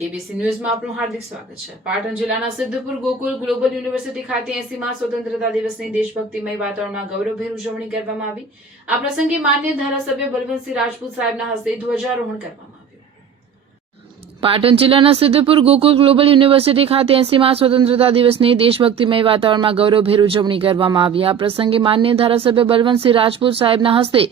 ABC ન્યૂઝમાં આપનું હાર્દિક સ્વાગત છે। પાટણ જિલ્લાના સિદ્ધપુર ગોકુલ ગ્લોબલ યુનિવર્સિટી ખાતે 80મા સ્વતંત્રતા દિવસની દેશભક્તિમય વાતાવરણમાં ગૌરવભેર ઉજવણી કરવામાં આવી। આ પ્રસંગે માન્ય ધારાસભ્ય બલવંતસિંહ રાજપૂત સાહેબના હસ્તે ધ્વજારોહણ કરવામાં આવ્યું। પાટણ જિલ્લાના સિદ્ધપુર ગોકુલ ગ્લોબલ યુનિવર્સિટી ખાતે 80મા સ્વતંત્રતા દિવસની દેશભક્તિમય વાતાવરણમાં ગૌરવભેર ઉજવણી કરવામાં આવી। આ પ્રસંગે માન્ય ધારાસભ્ય બલવંતસિંહ રાજપૂત સાહેબના હસ્તે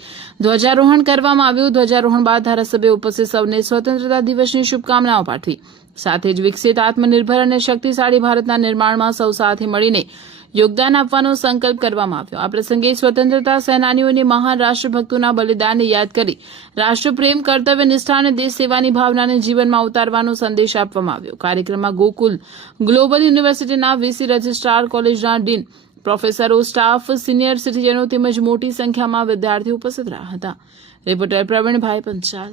ધ્વજારોહણ કરવામાં આવ્યું। ધ્વજારોહણ બાદ ધારાસભ્ય ઉપસ્થિત સૌને સ્વતંત્રતા દિવસની શુભકામનાઓ પાઠવી। સાથે જ વિકસિત આત્મનિર્ભર અને શક્તિશાળી ભારતના નિર્માણમાં સૌ સાથે મળીને યોગદાન આપવાનો સંકલ્પ કરવામાં આવ્યો। આ પ્રસંગે સ્વતંત્રતા સેનાનીઓની મહાન રાષ્ટ્રભક્તોના બલિદાનને યાદ કરી રાષ્ટ્રપ્રેમ, કર્તવ્ય નિષ્ઠા અને દેશ સેવાની ભાવનાને જીવનમાં ઉતારવાનો સંદેશ આપવામાં આવ્યો। કાર્યક્રમમાં ગોકુલ ગ્લોબલ યુનિવર્સિટીના વીસી, રજિસ્ટ્રાર, કોલેજના ડીન, પ્રોફેસરો, સ્ટાફ, સિનિયર સિટીઝનો તેમજ મોટી સંખ્યામાં વિદ્યાર્થીઓ ઉપસ્થિત રહ્યા હતા। રિપોર્ટર પ્રવીણભાઈ પંચાલ।